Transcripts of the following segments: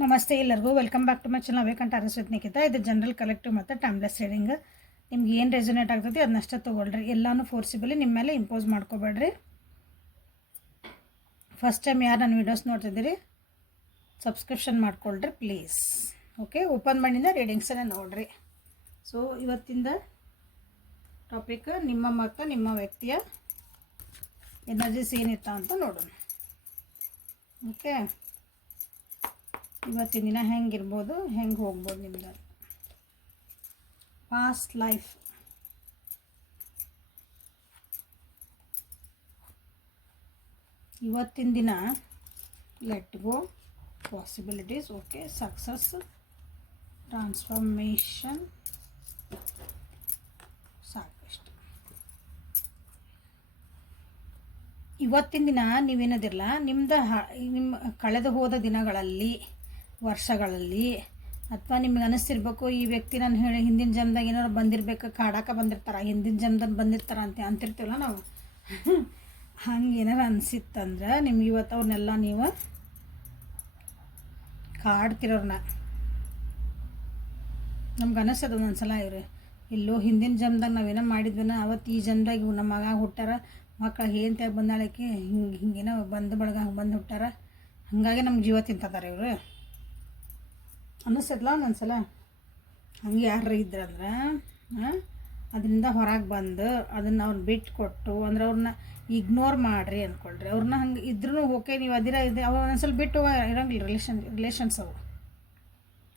ನಮಸ್ತೆ ಎಲ್ಲರಿಗೂ welcome back to my channel ವೇಕಂಠ ಅರಸ್ವತ್ ನಿಖಿತ. ಇದು ಜನರಲ್ ಕಲೆಕ್ಟಿವ್ ಮತ್ತು ಟೈಮ್ಲೆಸ್ ರೀಡಿಂಗ್. ನಿಮ್ಗೆ ಏನು ರೆಸೊನೇಟ್ ಆಗ್ತದೆ ಅದನ್ನಷ್ಟೇ ತೊಗೊಳ್ರಿ. ಎಲ್ಲನೂ ಫೋರ್ಸಿಬಲಿ ನಿಮ್ಮ ಮೇಲೆ ಇಂಪೋಸ್ ಮಾಡ್ಕೋಬೇಡ್ರಿ. ಫಸ್ಟ್ ಟೈಮ್ ಯಾರು ನನ್ನ ವೀಡಿಯೋಸ್ ನೋಡ್ತಿದ್ದೀರಿ ಸಬ್ಸ್ಕ್ರಿಪ್ಷನ್ ಮಾಡ್ಕೊಳ್ರಿ ಪ್ಲೀಸ್. ಓಕೆ, ಓಪನ್ ಮಾಡಿಂದ ರೀಡಿಂಗ್ಸನ್ನು ನೋಡಿರಿ. ಸೊ ಇವತ್ತಿಂದ ಟಾಪಿಕ್ ನಿಮ್ಮ ಮತ್ತು ನಿಮ್ಮ ವ್ಯಕ್ತಿಯ ಎನರ್ಜೀಸ್ ಏನಿರ್ತಾವ ಅಂತ ನೋಡೋಣ. ಓಕೆ, ಇವತ್ತಿನ ದಿನ ಹೆಂಗಿರ್ಬೋದು, ಹೆಂಗೆ ಹೋಗ್ಬೋದು ನಿಮ್ದು ಪಾಸ್ಟ್ ಲೈಫ್. ಇವತ್ತಿನ ದಿನ let go, possibilities, okay, success, transformation, ಸಾಕಷ್ಟು. ಇವತ್ತಿನ ದಿನ ನೀವೇನದಿರಲ್ಲ, ನಿಮ್ಮ ಕಳೆದು ಹೋದ ದಿನಗಳಲ್ಲಿ, ವರ್ಷಗಳಲ್ಲಿ, ಅಥವಾ ನಿಮ್ಗೆ ಅನ್ನಿಸ್ತಿರ್ಬೇಕು ಈ ವ್ಯಕ್ತಿ ನಾನು ಹೇಳಿ ಹಿಂದಿನ ಜನ್ಮದಾಗ ಏನಾರು ಬಂದಿರಬೇಕು, ಕಾಡಕ್ಕೆ ಬಂದಿರ್ತಾರೆ, ಹಿಂದಿನ ಜನ್ಮದಾಗ ಬಂದಿರ್ತಾರೆ ಅಂತಿರ್ತೀವಲ್ಲ ನಾವು. ಹಂಗೆ ಏನಾರು ಅನಿಸಿತ್ತಂದ್ರೆ ನಿಮ್ಗೆ ಇವತ್ತು ಅವ್ರನ್ನೆಲ್ಲ ನೀವು ಕಾಡ್ತಿರೋರ್ನ ನಮ್ಗೆ ಅನ್ನಿಸ್ತದ ಒಂದೊಂದ್ಸಲ ಇವ್ರಿ ಎಲ್ಲೋ ಹಿಂದಿನ ಜನ್ಮದಾಗ ನಾವೇನೋ ಮಾಡಿದ್ವನ ಅವತ್ತು ಈ ಜನ್ಮದಾಗ ಇವು ನಮ್ಮ ಮಗ ಹುಟ್ಟಾರ, ಮಕ್ಕಳು ಹೇಂತಾಗ ಬಂದಾಳಕ್ಕೆ ಹಿಂಗೇನೋ ಬಂದು ಬಳಗ ಬಂದು ಹುಟ್ಟಾರ, ಹಾಗಾಗಿ ನಮ್ಗೆ ಜೀವ ತಿಂತಾರೆ ಇವರು ಅನ್ನಿಸ್ತದಲ್ಲ ಒಂದೊಂದ್ಸಲ. ಹಂಗೆ ಯಾರು ಇದ್ರಂದ್ರೆ ಅದರಿಂದ ಹೊರಗೆ ಬಂದು ಅದನ್ನು ಅವ್ರನ್ನ ಬಿಟ್ಟು ಕೊಟ್ಟು ಅಂದ್ರೆ ಅವ್ರನ್ನ ಇಗ್ನೋರ್ ಮಾಡಿರಿ ಅಂದ್ಕೊಳ್ರಿ. ಅವ್ರನ್ನ ಹಂಗೆ ಇದ್ರೂ ಓಕೆ ನೀವು ಅದಿರ ಇದೆ ಅವ ಒಂದೊಂದ್ಸಲ ಬಿಟ್ಟು ಇರೋಂಗಿಲ್ಲ. ರಿಲೇಷನ್ಸ್ ಅವು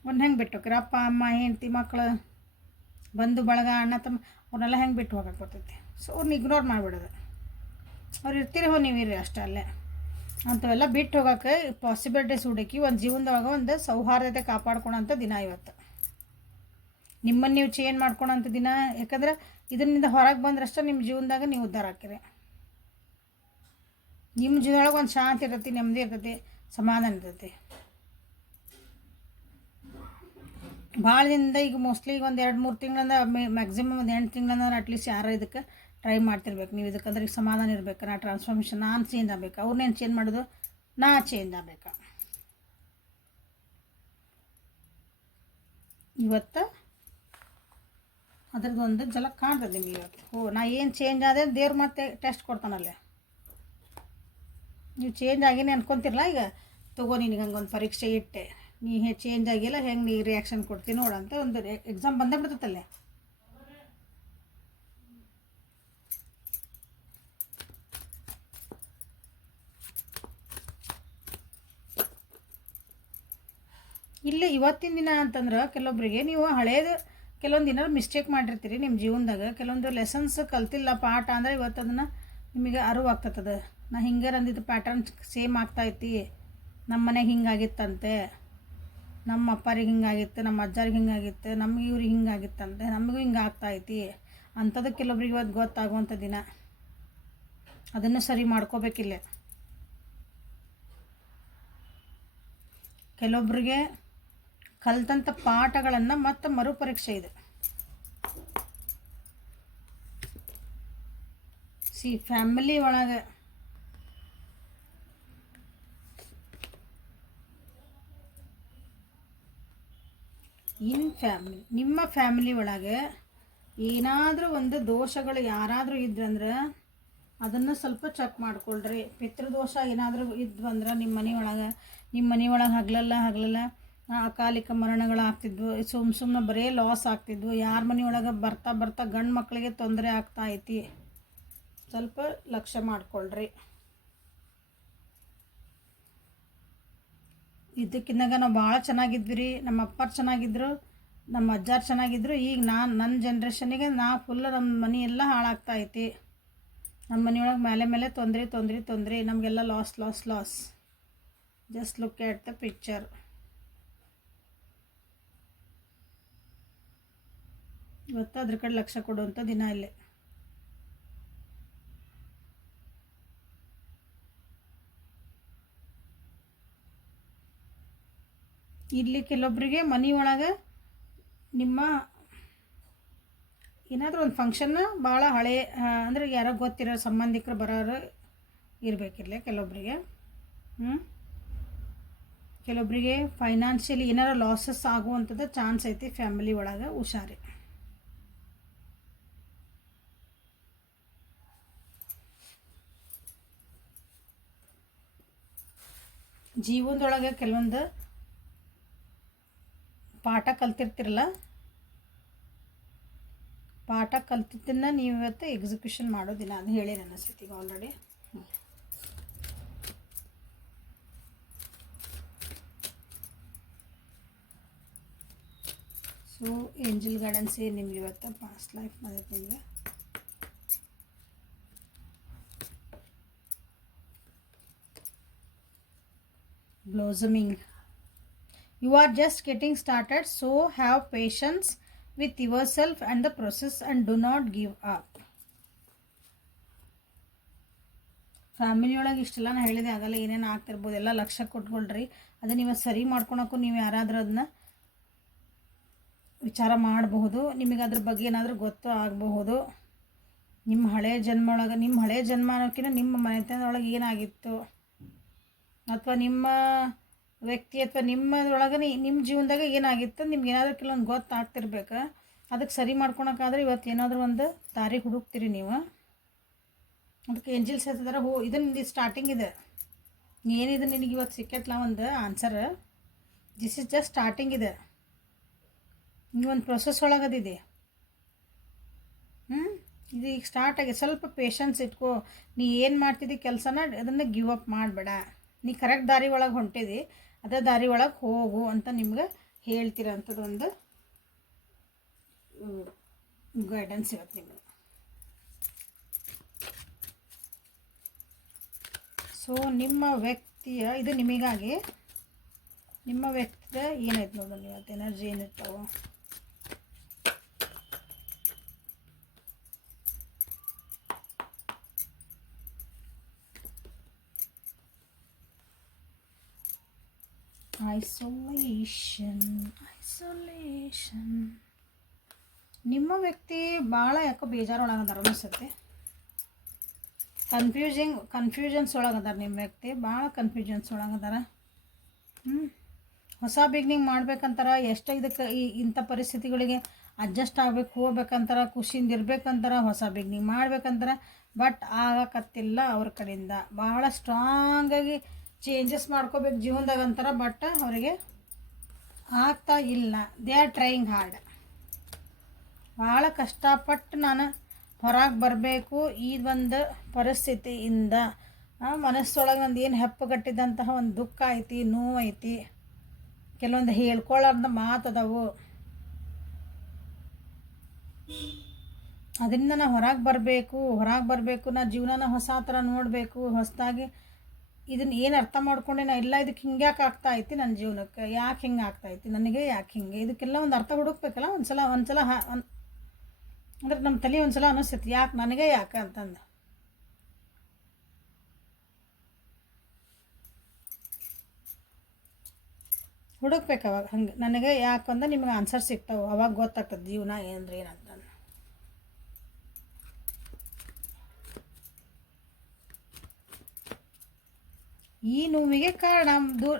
ಅವ್ರನ್ನ ಹೆಂಗೆ ಬಿಟ್ಟು ಹೋಗ್ರಿ? ಅಪ್ಪ ಅಮ್ಮ ಹೆಂಡ್ತಿ ಮಕ್ಕಳು ಬಂಧು ಬಳಗ ಅಣ್ಣ ತಮ್ಮ ಅವ್ರನ್ನೆಲ್ಲ ಹೆಂಗೆ ಬಿಟ್ಟು ಹೋಗಕ್ಕೆ ಬರ್ತೈತಿ? ಸೊ ಅವ್ರನ್ನ ಇಗ್ನೋರ್ ಮಾಡಿಬಿಡೋದು. ಅವ್ರು ಇರ್ತೀರಿ ನೀವು ಇರ್ರಿ ಅಷ್ಟೇ ಅಲ್ಲೇ. ಅಂಥವೆಲ್ಲ ಬಿಟ್ಟು ಹೋಗೋಕ್ಕೆ ಪಾಸಿಬಿಲಿಟೀಸ್ ಹುಡುಕಿ ಒಂದು ಜೀವನದೊಳಗೆ ಒಂದು ಸೌಹಾರ್ದತೆ ಕಾಪಾಡ್ಕೊಳೋಂಥ ದಿನ ಇವತ್ತು. ನಿಮ್ಮನ್ನು ನೀವು ಚೇಂಜ್ ಮಾಡ್ಕೊಳೋಂಥ ದಿನ. ಯಾಕಂದ್ರೆ ಇದರಿಂದ ಹೊರಗೆ ಬಂದ್ರಷ್ಟೇ ನಿಮ್ಮ ಜೀವನದಾಗ ನೀವು ಉದ್ಧಾರ ಆಗ್ತೀರಿ. ನಿಮ್ಮ ಜೀವನದೊಳಗೆ ಒಂದು ಶಾಂತಿ ಇರ್ತೈತಿ, ನೆಮ್ಮದಿ ಇರ್ತೈತಿ, ಸಮಾಧಾನ ಇರ್ತೈತಿ. ಭಾಳ ದಿನದಿಂದ ಈಗ ಮೋಸ್ಟ್ಲಿ ಈಗ ಒಂದು 2-3 ತಿಂಗಳಿಂದ ಮ್ಯಾಕ್ಸಿಮಮ್ ಒಂದು 8 ತಿಂಗಳಿಂದ ಅಟ್ಲೀಸ್ಟ್ ಯಾರೋ ಇದಕ್ಕೆ ಟ್ರೈ ಮಾಡ್ತಿರ್ಬೇಕು ನೀವು. ಇದಕ್ಕಂದ್ರೆ ಈಗ ಸಮಾಧಾನ ಇರಬೇಕು. ನಾ ಟ್ರಾನ್ಸ್ಫಾರ್ಮೇಷನ್, ನಾನು ಚೇಂಜ್ ಆಗಬೇಕು. ಅವ್ರನ್ನೇನು ಚೇಂಜ್ ಮಾಡೋದು, ನಾ ಚೇಂಜ್ ಆಗಬೇಕು. ಇವತ್ತು ಅದ್ರದ್ದು ಒಂದು ಜಲ ಕಾಣ್ತದೆ ನಿಮ್ಗೆ ಇವತ್ತು. ನಾ ಏನು ಚೇಂಜ್ ಆದೆ ದೇವ್ರು ಮತ್ತೆ ಟೆಸ್ಟ್ ಕೊಡ್ತಾನಲ್ಲೇ. ನೀವು ಚೇಂಜ್ ಆಗಿನೇ ಅನ್ಕೊತಿರಲ್ಲ, ಈಗ ತಗೋ ನಿನಗೆ ಹಂಗೊಂದು ಪರೀಕ್ಷೆ ಇಟ್ಟೆ, ನೀ ಚೇಂಜ್ ಆಗಿಲ್ಲ, ಹೆಂಗೆ ನೀ ರಿಯಾಕ್ಷನ್ ಕೊಡ್ತೀನಿ ನೋಡಂತ ಒಂದು ಎಕ್ಸಾಮ್ ಬಂದೇ ಬಿಡ್ತೈತಲ್ಲೇ. ಇಲ್ಲಿ ಇವತ್ತಿನ ದಿನ ಅಂತಂದ್ರೆ ಕೆಲವೊಬ್ಬರಿಗೆ ನೀವು ಹಳೇದು ಕೆಲವೊಂದು ದಿನ ಮಿಸ್ಟೇಕ್ ಮಾಡಿರ್ತೀರಿ ನಿಮ್ಮ ಜೀವನದಾಗ. ಕೆಲವೊಂದು ಲೆಸನ್ಸ್ ಕಲ್ತಿಲ್ಲ ಪಾಠ ಅಂದರೆ ಇವತ್ತು ಅದನ್ನು ನಿಮಗೆ ಅರಿವಾಗ್ತದೆ. ನಾ ಹಿಂಗೆ ಅಂದಿದ್ದು ಪ್ಯಾಟರ್ನ್ ಸೇಮ್ ಆಗ್ತಾಯಿತ್ತು, ನಮ್ಮ ಮನೆಗೆ ಹಿಂಗಾಗಿತ್ತಂತೆ, ನಮ್ಮ ಅಪ್ಪರಿಗೆ ಹಿಂಗಾಗಿತ್ತು, ನಮ್ಮ ಅಜ್ಜರಿಗೆ ಹಿಂಗಾಗಿತ್ತು, ನಮಗೆ ಇವ್ರಿಗೆ ಹಿಂಗಾಗಿತ್ತಂತೆ, ನಮಗೂ ಹಿಂಗೆ ಆಗ್ತಾಯಿತ್ತು ಅಂಥದ್ದು ಕೆಲವೊಬ್ರಿಗೆ ಇವತ್ತು ಗೊತ್ತಾಗುವಂಥ ದಿನ. ಅದನ್ನು ಸರಿ ಮಾಡ್ಕೋಬೇಕಿಲ್ಲ. ಕೆಲವೊಬ್ರಿಗೆ ಕಲ್ತಂಥ ಪಾಠಗಳನ್ನು ಮತ್ತು ಮರುಪರೀಕ್ಷೆ ಇದೆ. ಫ್ಯಾಮಿಲಿ ಒಳಗೆ ನಿಮ್ಮ ಫ್ಯಾಮಿಲಿ ಒಳಗೆ ಏನಾದರೂ ಒಂದು ದೋಷಗಳು ಯಾರಾದರೂ ಇದ್ರಂದ್ರೆ ಅದನ್ನು ಸ್ವಲ್ಪ ಚೆಕ್ ಮಾಡ್ಕೊಳ್ರಿ. ಪಿತೃದೋಷ ಏನಾದರೂ ಇದ್ವಂದ್ರೆ ನಿಮ್ಮ ಮನೆಯೊಳಗೆ ಹಗಲಲ್ಲ ಅಕಾಲಿಕ ಮರಣಗಳಾಗ್ತಿದ್ವು, ಸುಮ್ಮನೆ ಬರೇ ಲಾಸ್ ಆಗ್ತಿದ್ವು. ಯಾರ ಮನೆಯೊಳಗೆ ಬರ್ತಾ ಗಂಡು ಮಕ್ಕಳಿಗೆ ತೊಂದರೆ ಆಗ್ತಾಯಿತಿ, ಸ್ವಲ್ಪ ಲಕ್ಷ್ಯ ಮಾಡ್ಕೊಳ್ರಿ. ಇದಕ್ಕಿಂದಾಗ ನಾವು ಭಾಳ ಚೆನ್ನಾಗಿದ್ವಿ ರೀ, ನಮ್ಮ ಅಪ್ಪರು ಚೆನ್ನಾಗಿದ್ರು, ನಮ್ಮ ಅಜ್ಜಾರು ಚೆನ್ನಾಗಿದ್ರು. ಈಗ ನನ್ನ ಜನ್ರೇಷನಿಗೆ ಫುಲ್ ನಮ್ಮ ಮನೆ ಎಲ್ಲ ಹಾಳಾಗ್ತಾಯಿತಿ. ನಮ್ಮ ಮನೆಯೊಳಗೆ ಮೇಲೆ ತೊಂದರೆ, ನಮಗೆಲ್ಲ loss. Just look at the picture. ಇವತ್ತು ಅದ್ರ ಕಡೆ ಲಕ್ಷ್ಯ ಕೊಡುವಂಥ ದಿನ ಇಲ್ಲಿ. ಇಲ್ಲಿ ಕೆಲವೊಬ್ಬರಿಗೆ ಮನೆಯೊಳಗೆ ನಿಮ್ಮ ಏನಾದರೂ ಒಂದು ಫಂಕ್ಷನ್ನ ಭಾಳ ಹಳೆ ಅಂದರೆ ಯಾರೋ ಗೊತ್ತಿರೋ ಸಂಬಂಧಿಕರು ಬರೋರು ಇರಬೇಕಿರಲಿ ಕೆಲವೊಬ್ಬರಿಗೆ. ಕೆಲವೊಬ್ಬರಿಗೆ ಫೈನಾನ್ಷಿಯಲಿ ಏನಾರ ಲಾಸಸ್ ಆಗುವಂಥದ್ದು ಚಾನ್ಸ್ ಐತಿ ಫ್ಯಾಮಿಲಿ ಒಳಗೆ, ಹುಷಾರಿ. ಜೀವನದೊಳಗೆ ಕೆಲವೊಂದು ಪಾಠ ಕಲ್ತಿರ್ತಿರಲ್ಲ, ಪಾಠ ಕಲ್ತಿದ್ದನ್ನು ನೀವು ಇವತ್ತು ಎಕ್ಸಿಕ್ಯೂಷನ್ ಮಾಡೋದಿಲ್ಲ ಅದು ಹೇಳಿ ನನ್ನ ಸ್ಥಿತಿಗೆ ಆಲ್ರೆಡಿ. ಸೊ ಏಂಜಲ್ ಗೈಡೆನ್ಸ್ ನಿಮ್ಗೆ ಇವತ್ತು ಪಾಸ್ಟ್ ಲೈಫ್ ನಿಮಗೆ blossoming. You are just getting started, so have patience with yourself and the process and do not give up. Family ಒಳಗೆ ಇಷ್ಟೆಲ್ಲ ನಾನು ಹೇಳಿದೆ, ಆಗಲ್ಲ ಏನೇನು ಆಗ್ತಿರ್ಬೋದು, ಎಲ್ಲ ಲಕ್ಷ್ಯ ಕೊಟ್ಕೊಳ್ರಿ. ಅದನ್ನು ನೀವು ಸರಿ ಮಾಡ್ಕೊಳಕ್ಕೂ ನೀವು ಯಾರಾದರೂ ಅದನ್ನ ವಿಚಾರ ಮಾಡಬಹುದು. ನಿಮಗೆ ಅದ್ರ ಬಗ್ಗೆ ಏನಾದರೂ ಗೊತ್ತು ಆಗಬಹುದು. ನಿಮ್ಮ ಹಳೆಯ ಜನ್ಮ ಒಳಗೆ, ನಿಮ್ಮ ಹಳೆಯ ಜನ್ಮ ಅನ್ನೋಕ್ಕಿಂತ ನಿಮ್ಮ ಮನೆತನದೊಳಗೆ ಏನಾಗಿತ್ತು, ಅಥವಾ ನಿಮ್ಮ ವ್ಯಕ್ತಿ ಅಥವಾ ನಿಮ್ಮದೊಳಗೆ ನಿಮ್ಮ ಜೀವನದಾಗ ಏನಾಗಿತ್ತು ನಿಮ್ಗೆ ಏನಾದರೂ ಕೆಲವೊಂದು ಗೊತ್ತಾಗ್ತಿರ್ಬೇಕು. ಅದಕ್ಕೆ ಸರಿ ಮಾಡ್ಕೊಳಕ್ಕಾದ್ರೆ ಇವತ್ತು ಏನಾದರೂ ಒಂದು ದಾರಿ ಹುಡುಕ್ತೀರಿ ನೀವು. ಅದಕ್ಕೆ ಏಂಜಲ್ಸ್ ಹೇಳ್ತಿದಾರೆ, ಇದನ್ನು ಸ್ಟಾರ್ಟಿಂಗ್ ಇದೆ, ಏನಿದೆ ನಿನಗೆ ಇವತ್ತು ಸಿಕ್ಕಟ್ಲ ಒಂದು answer. This is just starting ಇದೆ, ನೀವೊಂದು ಪ್ರೊಸೆಸ್ ಒಳಗದಿದೆ. ಇದು ಈಗ ಸ್ಟಾರ್ಟ್ ಆಗಿದೆ. ಸ್ವಲ್ಪ ಪೇಷನ್ಸ್ ಇಟ್ಕೋ. ನೀ ಏನು ಮಾಡ್ತಿದ್ದಿ ಕೆಲಸನ ಅದನ್ನು ಗಿವ್ ಅಪ್ ಮಾಡಬೇಡ. ನೀ ಕರೆಕ್ಟ್ ದಾರಿ ಒಳಗೆ ಹೊಂಟಿದಿ, ಅದೇ ದಾರಿ ಒಳಗೆ ಹೋಗು ಅಂತ ನಿಮ್ಗೆ ಹೇಳ್ತಿರೋಂಥದ್ದೊಂದು ಗೈಡೆನ್ಸ್ ಇವತ್ತು ನಿಮಗೆ. ಸೊ ನಿಮ್ಮ ವ್ಯಕ್ತಿಯ ಇದು ನಿಮಗಾಗಿ, ನಿಮ್ಮ ವ್ಯಕ್ತಿಯ ಏನೈತೆ ನೋಡೋಣ ಇವತ್ತು ಎನರ್ಜಿ ಏನಿರ್ತಾವೆ. ಐಸೋಲೇಷನ್. ನಿಮ್ಮ ವ್ಯಕ್ತಿ ಭಾಳ ಯಾಕೋ ಬೇಜಾರೊಳಗದಾರ ಅನಿಸುತ್ತೆ. ಕನ್ಫ್ಯೂಷನ್ಸ್ ಒಳಗದಾರ ನಿಮ್ಮ ವ್ಯಕ್ತಿ, ಭಾಳ ಕನ್ಫ್ಯೂಷನ್ಸ್ ಒಳಗದಾರ. ಹೊಸ ಬಿಗ್ನಿಂಗ್ ಮಾಡ್ಬೇಕಂತಾರ, ಎಷ್ಟು ಇದಕ್ಕೆ ಇಂಥ ಪರಿಸ್ಥಿತಿಗಳಿಗೆ ಅಡ್ಜಸ್ಟ್ ಆಗ್ಬೇಕು, ಹೋಗ್ಬೇಕಂತಾರ, ಖುಷಿಯಿಂದ ಇರ್ಬೇಕಂತಾರ, ಹೊಸ ಬಿಗ್ನಿಂಗ್ ಮಾಡ್ಬೇಕಂತಾರ. ಬಟ್ ಆಗಕತ್ತಿಲ್ಲ ಅವ್ರ ಕಡೆಯಿಂದ. ಭಾಳ ಸ್ಟ್ರಾಂಗಾಗಿ ಚೇಂಜಸ್ ಮಾಡ್ಕೋಬೇಕು ಜೀವನದಾಗ ಅಂತಾರೆ, ಬಟ್ ಅವರಿಗೆ ಆಗ್ತಾ ಇಲ್ಲ. They are trying hard. ಭಾಳ ಕಷ್ಟಪಟ್ಟು ನಾನು ಹೊರಗೆ ಬರಬೇಕು ಈ ಒಂದು ಪರಿಸ್ಥಿತಿಯಿಂದ. ಮನಸ್ಸೊಳಗೆ ಒಂದು ಏನು ಹೆಪ್ಪುಗಟ್ಟಿದಂತಹ ಒಂದು ದುಃಖ ಐತಿ, ನೋವು ಐತಿ, ಕೆಲವೊಂದು ಹೇಳ್ಕೊಳ್ಳೋಂಥ ಮಾತದವು. ಅದರಿಂದ ನಾನು ಹೊರಗೆ ಬರಬೇಕು, ನಾ ಜೀವನನ ಹೊಸ ಥರ ನೋಡಬೇಕು, ಹೊಸದಾಗಿ ಇದನ್ನು ಏನು ಅರ್ಥ ಮಾಡ್ಕೊಂಡೆ ನಾ ಇಲ್ಲ ಇದಕ್ಕೆ ಹಿಂಗ್ಯಾಕೆ ಆಗ್ತಾ ಐತಿ, ನನ್ನ ಜೀವನಕ್ಕೆ ಯಾಕೆ ಹಿಂಗೆ ಆಗ್ತಾಯಿತ್ತು, ನನಗೆ ಯಾಕೆ ಹಿಂಗೆ, ಇದಕ್ಕೆಲ್ಲ ಒಂದು ಅರ್ಥ ಹುಡುಕ್ಬೇಕಲ್ಲ. ಒಂದ್ಸಲ ಅಂದ್ರೆ ನಮ್ಮ ತಲೆ ಒಂದ್ಸಲ ಅನ್ನಿಸ್ತೈತಿ, ಯಾಕೆ ನನಗೆ ಯಾಕೆ ಅಂತಂದು. ಹುಡುಕ್ಬೇಕು ಅವಾಗ. ಹಂಗೆ ನನಗೆ ಯಾಕೆ ಅಂದ ನಿಮಗೆ ಆನ್ಸರ್ ಸಿಗ್ತಾವೆ, ಅವಾಗ ಗೊತ್ತಾಗ್ತದೆ ಜೀವನ ಏನಂದ್ರೆ ಏನಂತ. ಈ ನೋವಿಗೆ ಕಾರಣ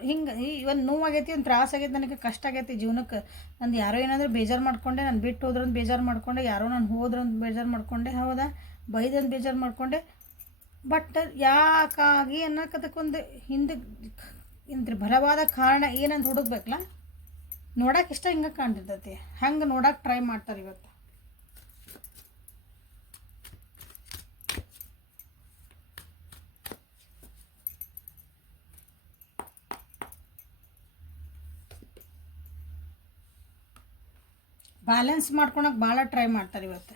ಹಿಂಗೆ ಒಂದು ನೋವಾಗೈತಿ, ಒಂದು ತ್ರಾಸ ಆಗೈತಿ, ನನಗೆ ಕಷ್ಟ ಆಗೈತಿ ಜೀವನಕ್ಕೆ. ನಂದು ಯಾರೋ ಏನಾದರೂ ಬೇಜಾರು ಮಾಡ್ಕೊಂಡೆ, ನಾನು ಬಿಟ್ಟು ಹೋದ್ರಂತ ಬೇಜಾರು ಮಾಡ್ಕೊಂಡೆ, ಯಾರೋ ನಾನು ಹೋದ್ರಂತ ಬೇಜಾರು ಮಾಡ್ಕೊಂಡೆ, ಹೌದಾ, ಬೈದಂತ ಬೇಜಾರು ಮಾಡ್ಕೊಂಡೆ. ಬಟ್ ಯಾಕಾಗಿ ಅನ್ನೋಕದಕ್ಕೊಂದು ಹಿಂದೆ ಇಂದ್ರೆ ಬಲವಾದ ಕಾರಣ ಏನಂತ ಹುಡುಕ್ಬೇಕಲ್ಲ. ನೋಡೋಕೆ ಇಷ್ಟ ಹಿಂಗೆ ಕಾಣ್ತಿರ್ತೈತಿ, ಹಂಗೆ ನೋಡೋಕೆ ಟ್ರೈ ಮಾಡ್ತಾರೆ ಇವತ್ತು. ಬ್ಯಾಲೆನ್ಸ್ ಮಾಡ್ಕೊಳಕ್ಕೆ ಭಾಳ ಟ್ರೈ ಮಾಡ್ತಾರೆ ಇವತ್ತು.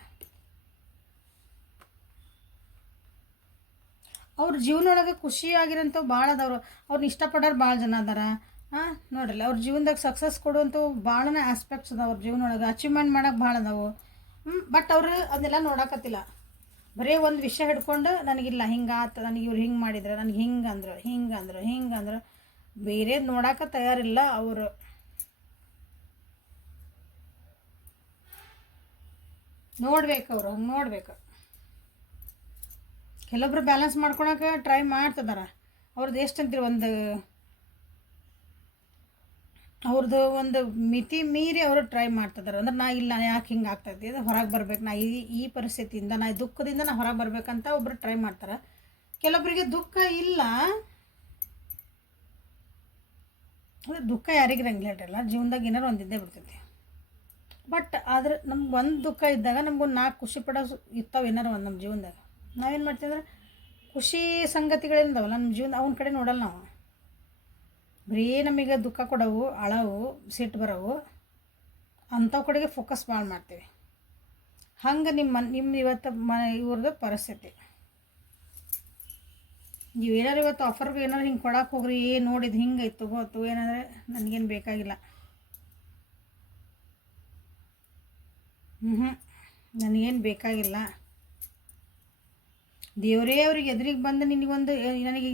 ಅವ್ರ ಜೀವನೊಳಗೆ ಖುಷಿಯಾಗಿರೋಂಥವು ಭಾಳ ಅದಾವ್ರು. ಅವ್ರನ್ನ ಇಷ್ಟಪಡೋರು ಭಾಳ ಜನ ಅದಾರ. ನೋಡ್ರಲ್ಲ, ಅವ್ರ ಜೀವನದಾಗ ಸಕ್ಸಸ್ ಕೊಡುವಂಥವು ಭಾಳನೇ ಆಸ್ಪೆಕ್ಟ್ಸ್ ಅದಾವ ಅವ್ರ ಜೀವನೊಳಗೆ. ಅಚೀವ್ಮೆಂಟ್ ಮಾಡೋಕೆ ಭಾಳ ಅದಾವು. ಬಟ್ ಅವರು ಅದನ್ನೆಲ್ಲ ನೋಡಕತ್ತಿಲ್ಲ. ಬರೀ ಒಂದು ವಿಷಯ ಹಿಡ್ಕೊಂಡು ನನಗಿಲ್ಲ ಹಿಂಗಾತು, ನನಗೆ ಇವ್ರು ಹಿಂಗೆ ಮಾಡಿದ್ರು, ನನಗೆ ಹಿಂಗಂದ್ರು ಬೇರೆ ನೋಡೋಕೆ ತಯಾರಿಲ್ಲ ಅವರು. ನೋಡ್ಬೇಕು ಅವರು, ಹಂಗೆ ನೋಡ್ಬೇಕು. ಕೆಲವೊಬ್ರು ಬ್ಯಾಲೆನ್ಸ್ ಮಾಡ್ಕೊಳಕ್ಕೆ ಟ್ರೈ ಮಾಡ್ತಿದಾರ. ಅವ್ರದ್ದು ಎಷ್ಟು ಅಂತೀರಿ, ಒಂದು ಅವ್ರದ್ದು ಒಂದು ಮಿತಿ ಮೀರಿ ಅವರು ಟ್ರೈ ಮಾಡ್ತಿದ್ದಾರೆ. ಅಂದ್ರೆ ನಾ ಇಲ್ಲ ಯಾಕೆ ಹಿಂಗೆ ಆಗ್ತೈತಿ, ಅದು ಹೊರಗೆ ಬರ್ಬೇಕು, ನಾ ಈ ಪರಿಸ್ಥಿತಿಯಿಂದ ನಾ ದುಃಖದಿಂದ ನಾ ಹೊರಗೆ ಬರ್ಬೇಕಂತ ಒಬ್ಬರು ಟ್ರೈ ಮಾಡ್ತಾರೆ. ಕೆಲವೊಬ್ಬರಿಗೆ ದುಃಖ ಇಲ್ಲ, ಅಂದರೆ ದುಃಖ ಯಾರಿಗಿರಂಗಿಲ್ಲ ಹೇಳ್ರಲ್ಲ, ಜೀವನದಾಗ ಏನಾರು ಒಂದಿದ್ದೇ ಬಿಡ್ತೈತಿ. ಬಟ್ ಆದ್ರೆ ನಮ್ಗೆ ಒಂದು ದುಃಖ ಇದ್ದಾಗ ನಮ್ಗೊಂದು 4 ಖುಷಿ ಪಡೋ ಇರ್ತಾವೆ ಏನಾರು ಒಂದು ನಮ್ಮ ಜೀವನದಾಗ. ನಾವೇನು ಮಾಡ್ತೀವಿ ಅಂದ್ರೆ ಖುಷಿ ಸಂಗತಿಗಳಿಂದವಲ್ಲ ನಮ್ಮ ಜೀವನ ಅವನ ಕಡೆ ನೋಡಲ್ಲ ನಾವು. ಬರೀ ನಮಗೆ ದುಃಖ ಕೊಡವು, ಅಳವು, ಸಿಟ್ಟು ಬರೋವು ಅಂಥವು ಕಡೆಗೆ ಫೋಕಸ್ ಭಾಳ ಮಾಡ್ತೀವಿ. ಹಂಗೆ ನಿಮ್ಮ ಇವತ್ತು ಇವ್ರದ್ದು ಪರಿಸ್ಥಿತಿ. ನೀವು ಏನಾರು ಇವತ್ತು ಆಫರ್ಗೆ ಏನಾರು ಹಿಂಗೆ ಕೊಡಕ್ಕೆ ಹೋಗ್ರಿ, ನೋಡಿದ್ದು ಹಿಂಗೆ ಐತೆ ತಗೋತು ಏನಂದರೆ ನನಗೇನು ಬೇಕಾಗಿಲ್ಲ, ನನಗೇನು ಬೇಕಾಗಿಲ್ಲ, ದೇವರೇ ಅವ್ರಿಗೆ ಎದುರಿಗೆ ಬಂದು ನಿನಗೊಂದು ನನಗೆ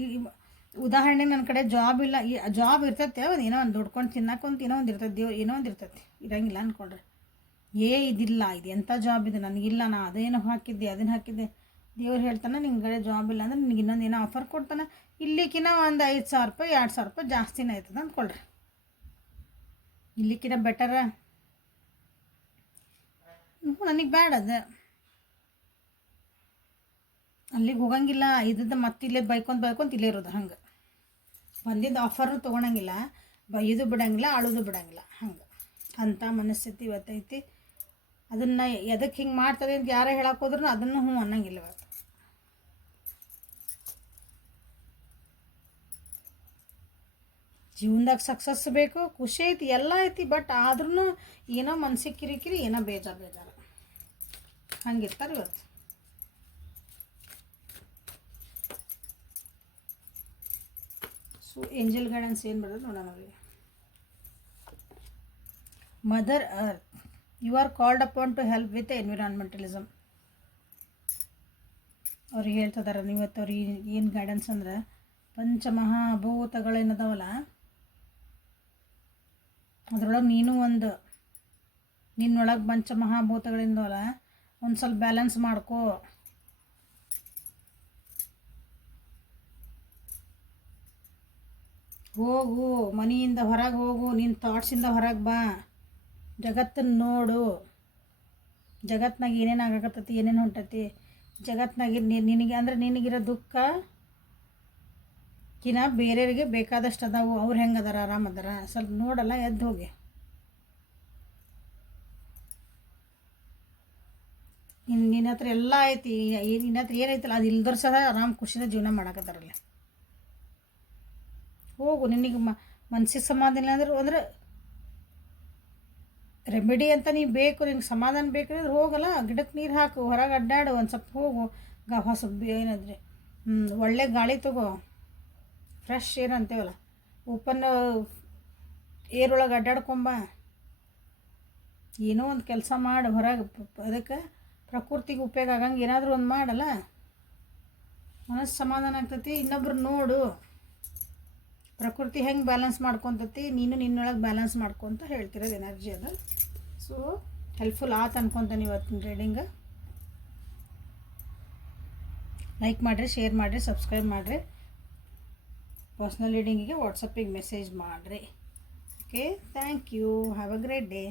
ಉದಾಹರಣೆಗೆ ನನ್ನ ಕಡೆ ಜಾಬ್ ಇಲ್ಲ, ಜಾಬ್ ಇರ್ತೈತೆ ಒಂದು ಏನೋ ಒಂದು ದುಡ್ಕೊಂಡು ತಿನ್ನಕ್ಕೆ ಏನೋ ಒಂದು ಇರ್ತೈತೆ, ದೇವ್ರು ಏನೋ ಒಂದು ಇರ್ತೈತಿ, ಇರಂಗಿಲ್ಲ ಅಂದ್ಕೊಳ್ರಿ. ಇದಿಲ್ಲ, ಇದು ಎಂಥ ಜಾಬ್ ಇದೆ ನನಗಿಲ್ಲ, ನಾ ಅದೇನೋ ಹಾಕಿದ್ದೆ ಅದನ್ನು ಹಾಕಿದ್ದೆ, ದೇವ್ರು ಹೇಳ್ತಾನೆ ನಿನ್ನ ಕಡೆ ಜಾಬ್ ಇಲ್ಲ ಅಂದ್ರೆ ನಿನಗೆ ಇನ್ನೊಂದು ಏನೋ ಆಫರ್ ಕೊಡ್ತಾನೆ, ಇಲ್ಲಿಕಿನ ಒಂದು 5,000 ರೂಪಾಯಿ 2,000 ರೂಪಾಯಿ ಜಾಸ್ತಿನೇ ಆಯ್ತದ ಅಂದ್ಕೊಳ್ರಿ. ಇಲ್ಲಿಕಿನ ಬೆಟರ ನನಗೆ ಬೇಡ ಅದು, ಅಲ್ಲಿಗೆ ಹೋಗಂಗಿಲ್ಲ, ಇದ್ದದ್ದು ಮತ್ತೆ ಇಲ್ಲೇ ಬೈಕೊಂತ ಇಲ್ಲೇ ಇರೋದು. ಹಂಗೆ ಬಂದಿದ್ದು ಆಫರ್ನು ತೊಗೊಳಂಗಿಲ್ಲ, ಬೈಯೋದು ಬಿಡಂಗಿಲ್ಲ, ಆಳೋದು ಬಿಡಂಗಿಲ್ಲ. ಹಂಗೆ ಅಂಥ ಮನಸ್ಥಿತಿ ಇವತ್ತೈತಿ. ಅದನ್ನು ಎದಕ್ಕೆ ಹಿಂಗೆ ಮಾಡ್ತದೆ ಅಂತ ಯಾರೋ ಹೇಳಕ್ಕೆ ಹೋದ್ರೂ ಅದನ್ನು ಅನ್ನಂಗಿಲ್ಲ. ಇವತ್ತು ಜೀವನದಾಗ ಸಕ್ಸಸ್ ಬೇಕು, ಖುಷಿ ಐತಿ, ಎಲ್ಲ ಐತಿ, ಬಟ್ ಆದ್ರೂ ಏನೋ ಮನ್ಸಿಗೆ ಕಿರಿಕಿರಿ, ಏನೋ ಬೇಜಾರು ಹಂಗಿರ್ತಾರೆ ಇವತ್ತು. ಸೊ ಏಂಜಲ್ ಗೈಡೆನ್ಸ್ ಏನು ಬರೋದು ನೋಡೋಣ ಅವ್ರಿಗೆ. Mother earth, you are called upon to help with environmentalism. ಅವ್ರಿಗೆ ಹೇಳ್ತಿದಾರೆ ಇವತ್ತು ಅವ್ರಿಗೆ ಏನು ಗೈಡೆನ್ಸ್ ಅಂದ್ರೆ, ಪಂಚಮಹಾಭೂತಗಳೇನದಾವಲ್ಲ ಅದ್ರೊಳಗೆ ನೀನು ಒಂದು, ನಿನ್ನೊಳಗೆ ಪಂಚಮಹಾಭೂತಗಳಿಂದವಲ್ಲ ಒಂದು ಸ್ವಲ್ಪ ಬ್ಯಾಲೆನ್ಸ್ ಮಾಡ್ಕೋ. ಹೋಗು, ಮನೆಯಿಂದ ಹೊರಗೆ ಹೋಗು, ನಿನ್ನ ಥಾಟ್ಸಿಂದ ಹೊರಗೆ ಬಾ, ಜಗತ್ತನ್ನು ನೋಡು, ಜಗತ್ನಾಗ ಏನೇನು ಆಗಾಕತ್ತೈತಿ, ಏನೇನು ಹೊಂಟೈತಿ ಜಗತ್ನಾಗ ನಿನಗೆ ಅಂದ್ರೆ ನಿನಗಿರೋ ದುಃಖ ಬೇರೆಯವರಿಗೆ ಬೇಕಾದಷ್ಟು ಅದಾವು, ಅವ್ರು ಹೆಂಗದಾರ, ಆರಾಮದಾರ, ಸ್ವಲ್ಪ ನೋಡಲ್ಲ, ಎದ್ದು ಹೋಗಿ. ನಿನ್ನ ಹತ್ರ ಎಲ್ಲ ಐತಿ, ನಿನ್ನ ಹತ್ರ ಏನೈತಲ್ಲ ಅದು ಇಲ್ದರ್ ಸಹ ಆರಾಮ್ ಖುಷಿನ ಜೀವನ ಮಾಡಕತ್ತಾರಲ್ಲ. ಹೋಗು, ನಿನಗೆ ಮನಸ್ಸಿಗೆ ಸಮಾಧಾನ ಅಂದ್ರೆ ರೆಮಿಡಿ ಅಂತ ನೀವು ಬೇಕು, ನಿನಗೆ ಸಮಾಧಾನ ಬೇಕಂದ್ರೆ ಹೋಗಲ್ಲ, ಗಿಡಕ್ಕೆ ನೀರು ಹಾಕು, ಹೊರಗೆ ಅಡ್ಡಾಡು, ಒಂದು ಸ್ವಲ್ಪ ಹೋಗು, ಹೊಸ ಏನಾದ್ರೆ ಒಳ್ಳೆ ಗಾಳಿ ತಗೋ, ಫ್ರೆಶ್ ಏರ್ ಅಂತೇವಲ್ಲ, ಓಪನ್ ಏರೊಳಗೆ ಅಡ್ಡಾಡ್ಕೊಂಬ, ಏನೋ ಒಂದು ಕೆಲಸ ಮಾಡಿ ಹೊರಗೆ. ಅದಕ್ಕೆ ಪ್ರಕೃತಿಗೆ ಉಪಯೋಗ ಆಗಂಗೆ ಏನಾದರೂ ಒಂದು ಮಾಡಲ್ಲ, ಮನಸ್ಸು ಸಮಾಧಾನ ಆಗ್ತೈತಿ. ಇನ್ನೊಬ್ರು ನೋಡು ಪ್ರಕೃತಿ ಹೆಂಗೆ ಬ್ಯಾಲೆನ್ಸ್ ಮಾಡ್ಕೊತೈತಿ, ನೀನು ನಿನ್ನೊಳಗೆ ಬ್ಯಾಲೆನ್ಸ್ ಮಾಡ್ಕೊತ ಹೇಳ್ತಿರೋದು ಎನರ್ಜಿ ಅದು. ಸೊ ಹೆಲ್ಪ್ಫುಲ್ ಆತು ಅನ್ಕೊತಾನೆ ಇವತ್ತಿನ ರೀಡಿಂಗ್. ಲೈಕ್ ಮಾಡಿರಿ, ಶೇರ್ ಮಾಡಿರಿ, ಸಬ್ಸ್ಕ್ರೈಬ್ ಮಾಡಿರಿ. ಪರ್ಸ್ನಲ್ ರೀಡಿಂಗಿಗೆ ವಾಟ್ಸಪ್ಪಿಗೆ ಮೆಸೇಜ್ ಮಾಡಿರಿ. Okay, thank you, have a great day.